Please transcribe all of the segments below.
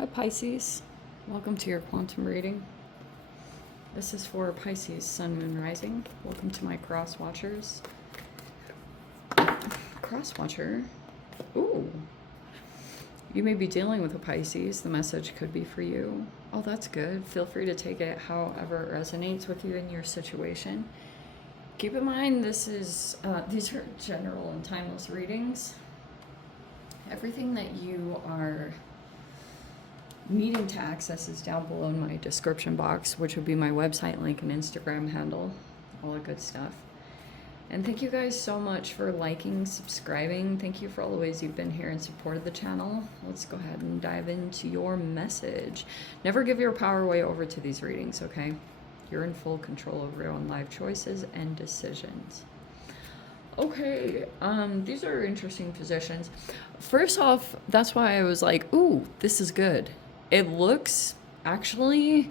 Hi Pisces, welcome to your quantum reading. This is for Pisces, Sun, Moon, Rising. Welcome to my cross watchers. Cross watcher. Ooh. You may be dealing with a Pisces. The message could be for you. Oh, that's good. Feel free to take it however it resonates with you in your situation. Keep in mind, these are general and timeless readings. Everything that you are needing to access is down below in my description box, which would be my website link and Instagram handle, all the good stuff. And thank you guys so much for liking, subscribing. Thank you for all the ways you've been here and supported the channel. Let's go ahead and dive into your message. Never give your power away over to these readings, okay? You're in full control over your own life choices and decisions. Okay, these are interesting positions. First off, that's why I was like, ooh, this is good. It looks, actually,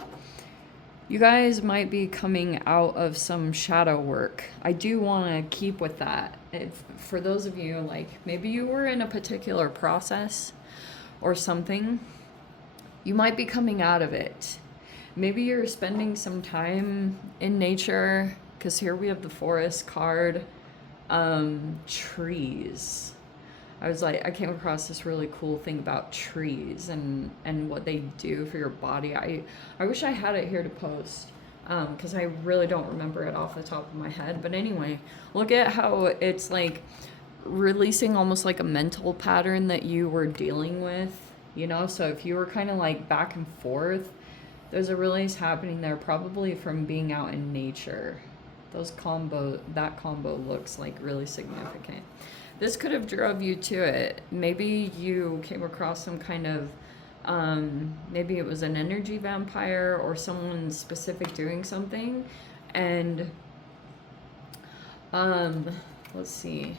you guys might be coming out of some shadow work. I do want to keep with that. For those of you, like, maybe you were in a particular process or something, you might be coming out of it. Maybe you're spending some time in nature, because here we have the forest card, trees. I came across this really cool thing about trees and what they do for your body. I wish I had it here to post, because I really don't remember it off the top of my head. But anyway, look at how it's like releasing almost like a mental pattern that you were dealing with, you know? So if you were kind of like back and forth, there's a release happening there, probably from being out in nature. That combo looks like really significant. This could have drove you to it. Maybe you came across some kind of, maybe it was an energy vampire or someone specific doing something. And, let's see.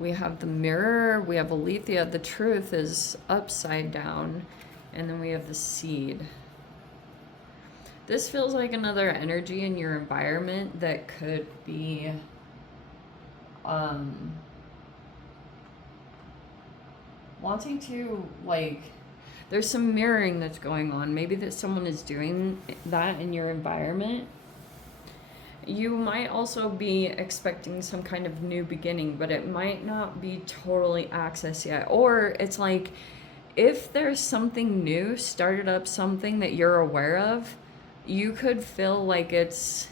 We have the mirror, we have Alethea, the truth is upside down, and then we have the seed. This feels like another energy in your environment that could be wanting to, like, there's some mirroring that's going on. Maybe that someone is doing that in your environment. You might also be expecting some kind of new beginning, but it might not be totally accessed yet. Or it's like, if there's something new, started up something that you're aware of, you could feel like it's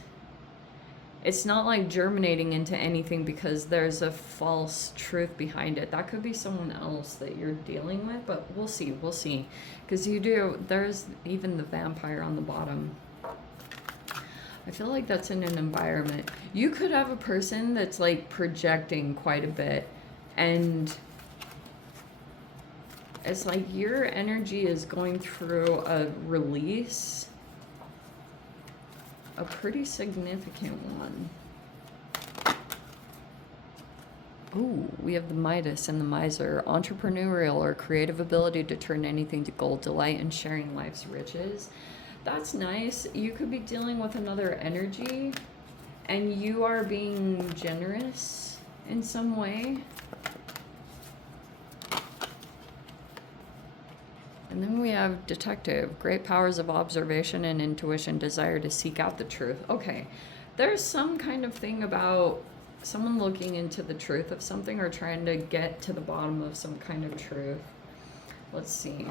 not like germinating into anything because there's a false truth behind it. That could be someone else that you're dealing with, but we'll see. Because there's even the vampire on the bottom. I feel like that's in an environment. You could have a person that's like projecting quite a bit, and it's like your energy is going through a release. A pretty significant one. Ooh, we have the Midas and the Miser. Entrepreneurial or creative ability to turn anything to gold, delight in sharing life's riches. That's nice. You could be dealing with another energy and you are being generous in some way. And then we have detective, great powers of observation and intuition, desire to seek out the truth. Okay, there's some kind of thing about someone looking into the truth of something or trying to get to the bottom of some kind of truth. Let's see.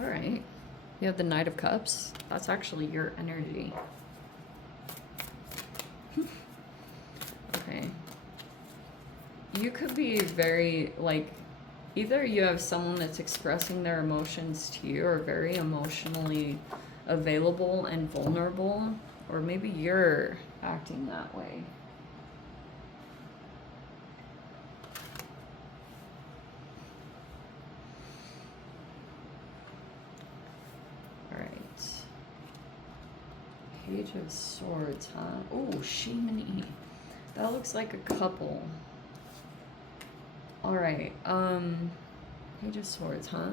All right, you have the Knight of Cups. That's actually your energy. Okay. You could be very, like, either you have someone that's expressing their emotions to you or very emotionally available and vulnerable, or maybe you're acting that way. Page of Swords, huh? Oh, Shoman. That looks like a couple. All right. Page of Swords, huh?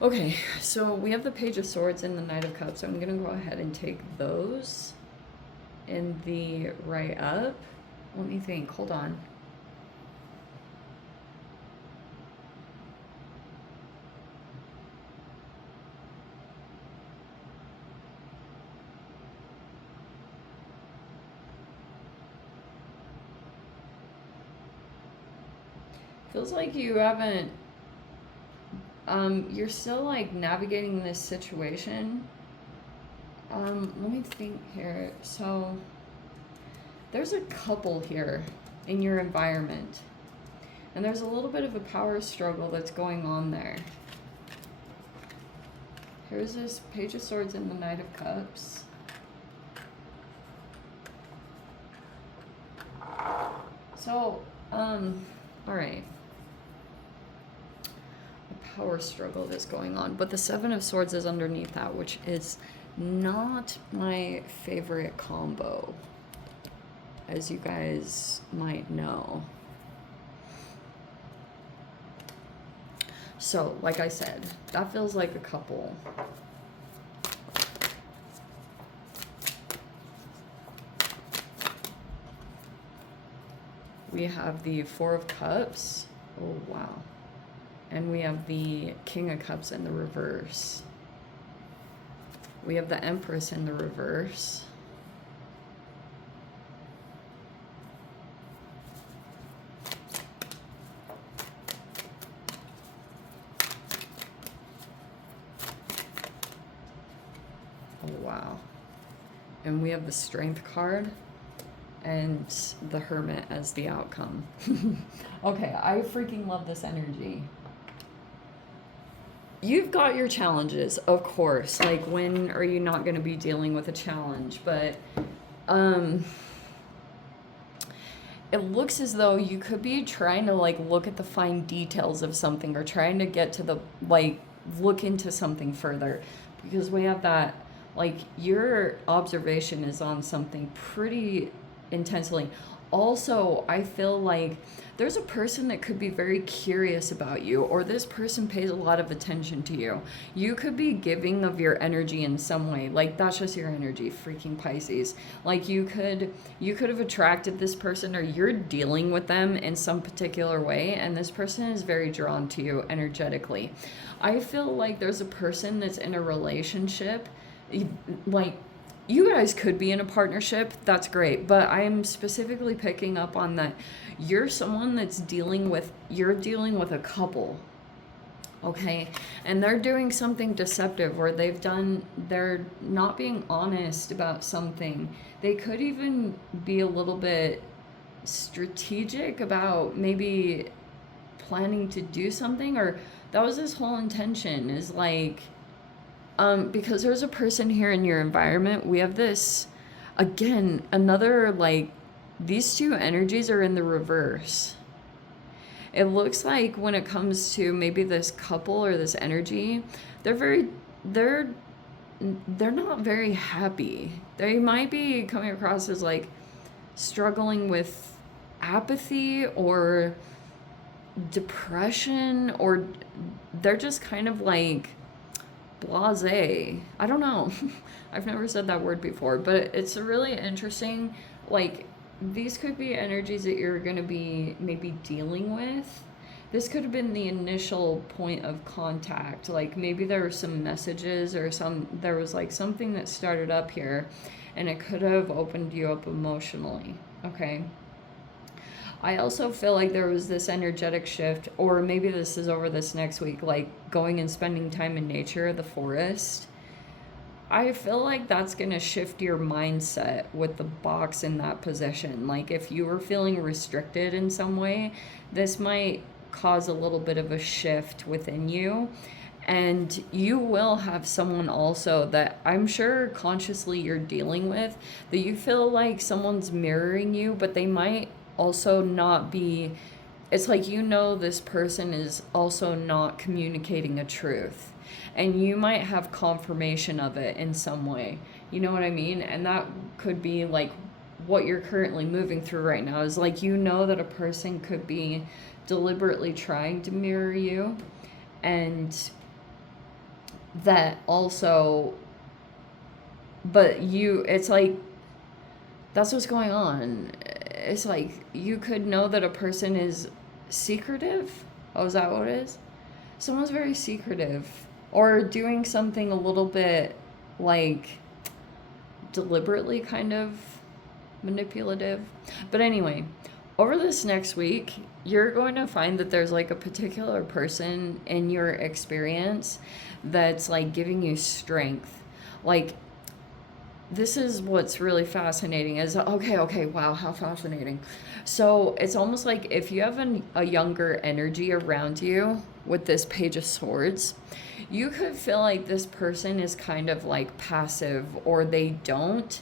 Okay, so we have the Page of Swords and the Knight of Cups. So I'm going to go ahead and take those in the right up. Let me think. Hold on. Feels like you haven't, you're still like navigating this situation. Let me think here. So there's a couple here in your environment, and there's a little bit of a power struggle that's going on there. Here's this Page of Swords and the Knight of Cups. So, all right. Power struggle that's going on, but the Seven of Swords is underneath that, which is not my favorite combo, as you guys might know. So like I said, that feels like a couple. We have the Four of Cups. Oh wow. And we have the King of Cups in the reverse. We have the Empress in the reverse. Oh, wow. And we have the Strength card and the Hermit as the outcome. Okay, I freaking love this energy. You've got your challenges, of course. Like, when are you not going to be dealing with a challenge? But it looks as though you could be trying to, like, look at the fine details of something, or trying to get to the, like, look into something further. Because we have that, like, your observation is on something pretty intensely. Also, I feel like there's a person that could be very curious about you, or this person pays a lot of attention to you. You could be giving of your energy in some way. Like, that's just your energy, freaking Pisces. Like, you could have attracted this person, or you're dealing with them in some particular way, and this person is very drawn to you energetically. I feel like there's a person that's in a relationship, like, you guys could be in a partnership, that's great, but I am specifically picking up on that you're someone that's dealing with a couple, okay? And they're doing something deceptive, or they're not being honest about something. They could even be a little bit strategic about maybe planning to do something, or that was his whole intention, is like, because there's a person here in your environment. We have this, again, another, like, these two energies are in the reverse. It looks like when it comes to maybe this couple or this energy, they're not very happy. They might be coming across as, like, struggling with apathy or depression, or they're just kind of like blasé. I don't know. I've never said that word before, but it's a really interesting, like, these could be energies that you're going to be maybe dealing with. This could have been the initial point of contact. Like, maybe there were some messages, or there was like something that started up here, and it could have opened you up emotionally. Okay. I also feel like there was this energetic shift, or maybe this is over this next week, like going and spending time in nature, the forest. I feel like that's going to shift your mindset with the box in that position. Like, if you were feeling restricted in some way, this might cause a little bit of a shift within you. And you will have someone also that I'm sure consciously you're dealing with, that you feel like someone's mirroring you, but they might also not be. It's like, you know, this person is also not communicating a truth, and you might have confirmation of it in some way. You know what I mean? And that could be like what you're currently moving through right now is like, you know that a person could be deliberately trying to mirror you, and that also, but you, it's like, that's what's going on. It's like, you could know that a person is secretive. Oh, is that what it is? Someone's very secretive, or doing something a little bit like deliberately kind of manipulative. But anyway, over this next week, you're going to find that there's like a particular person in your experience that's like giving you strength. Like, this is what's really fascinating is, okay, wow, how fascinating. So it's almost like if you have a younger energy around you with this Page of Swords, you could feel like this person is kind of like passive, or they don't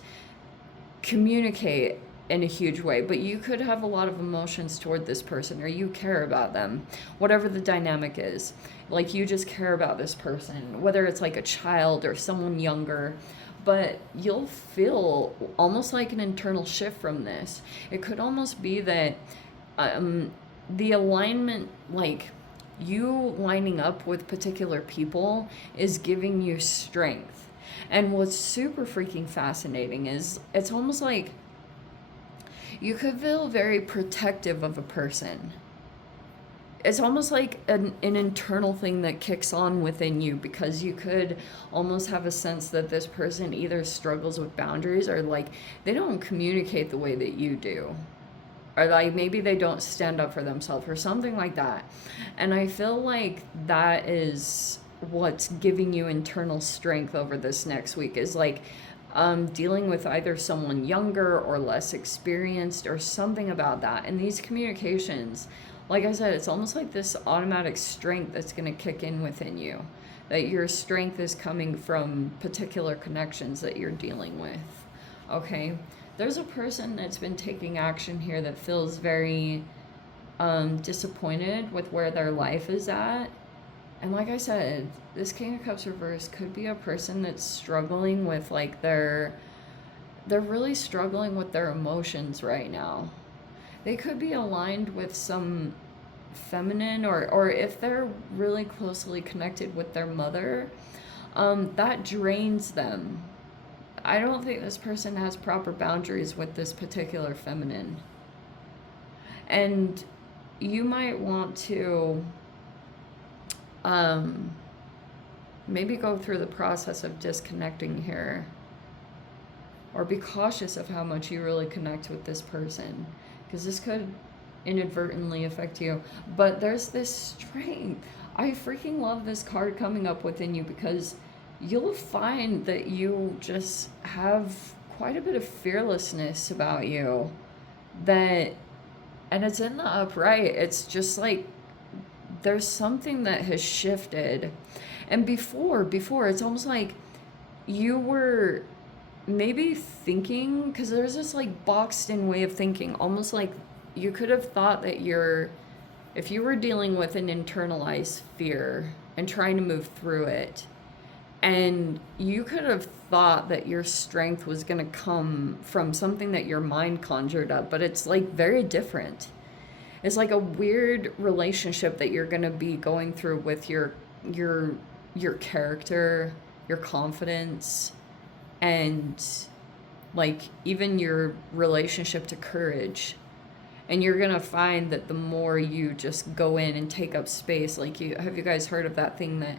communicate in a huge way, but you could have a lot of emotions toward this person, or you care about them, whatever the dynamic is. Like, you just care about this person, whether it's like a child or someone younger, but you'll feel almost like an internal shift from this. It could almost be that the alignment, like you lining up with particular people, is giving you strength. And what's super freaking fascinating is it's almost like you could feel very protective of a person. It's almost like an internal thing that kicks on within you, because you could almost have a sense that this person either struggles with boundaries, or like they don't communicate the way that you do, or like maybe they don't stand up for themselves or something like that. And I feel like that is what's giving you internal strength over this next week, is like dealing with either someone younger or less experienced, or something about that. And these communications, like I said, it's almost like this automatic strength that's going to kick in within you, that your strength is coming from particular connections that you're dealing with. Okay, there's a person that's been taking action here that feels very disappointed with where their life is at. And like I said, this King of Cups reverse could be a person that's struggling with like they're really struggling with their emotions right now. They could be aligned with some feminine, or if they're really closely connected with their mother, that drains them. I don't think this person has proper boundaries with this particular feminine. And you might want to maybe go through the process of disconnecting here, or be cautious of how much you really connect with this person, because this could inadvertently affect you. But there's this strength. I freaking love this card coming up within you, because you'll find that you just have quite a bit of fearlessness about you, that, and it's in the upright. It's just like there's something that has shifted. And before it's almost like you were maybe thinking, because there's this like boxed in way of thinking, almost like you could have thought that if you were dealing with an internalized fear and trying to move through it, and you could have thought that your strength was going to come from something that your mind conjured up, but it's like very different. It's like a weird relationship that you're going to be going through with your character, your confidence, and like even your relationship to courage. And you're going to find that the more you just go in and take up space, like have you guys heard of that thing that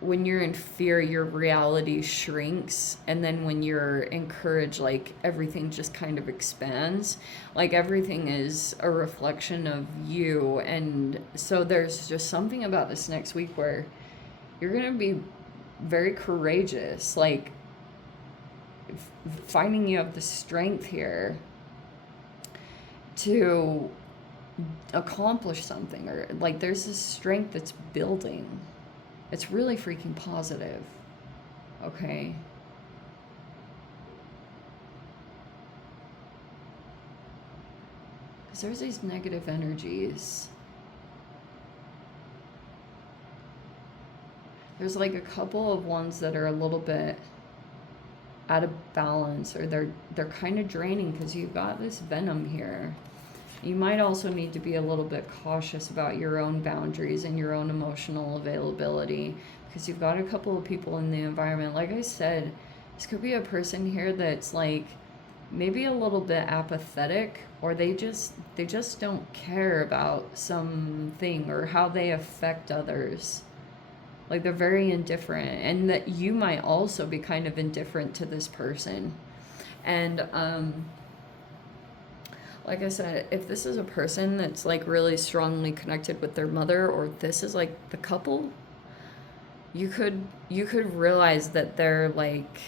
when you're in fear, your reality shrinks, and then when you're in courage, like everything just kind of expands, like everything is a reflection of you. And so there's just something about this next week where you're going to be very courageous, like finding you have the strength here to accomplish something, or like there's this strength that's building. It's really freaking positive. Okay. Because there's these negative energies. There's like a couple of ones that are a little bit out of balance, or they're kind of draining because you've got this venom here. You might also need to be a little bit cautious about your own boundaries and your own emotional availability, because you've got a couple of people in the environment. Like I said, this could be a person here that's like maybe a little bit apathetic, or they just don't care about something or how they affect others. Like they're very indifferent, and that you might also be kind of indifferent to this person. And like I said, if this is a person that's like really strongly connected with their mother, or this is like the couple, you could realize that they're like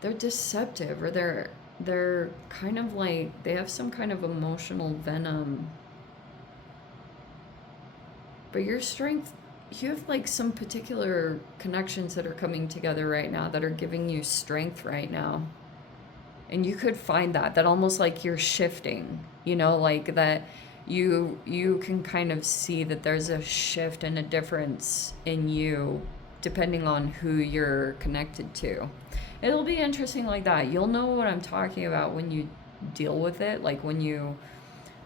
they're deceptive, or they're kind of like, they have some kind of emotional venom. But your strength, you have like some particular connections that are coming together right now that are giving you strength right now. And you could find that almost like you're shifting, you know, like that you can kind of see that there's a shift and a difference in you depending on who you're connected to. It'll be interesting like that. You'll know what I'm talking about when you deal with it, like when you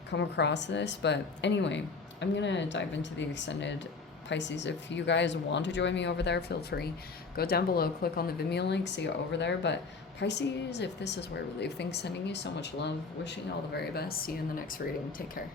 come across this. But anyway, I'm going to dive into the extended Pisces. If you guys want to join me over there, feel free. Go down below, click on the Vimeo link, see you over there. But Pisces, if this is where we leave things, sending you so much love, wishing you all the very best. See you in the next reading. Take care.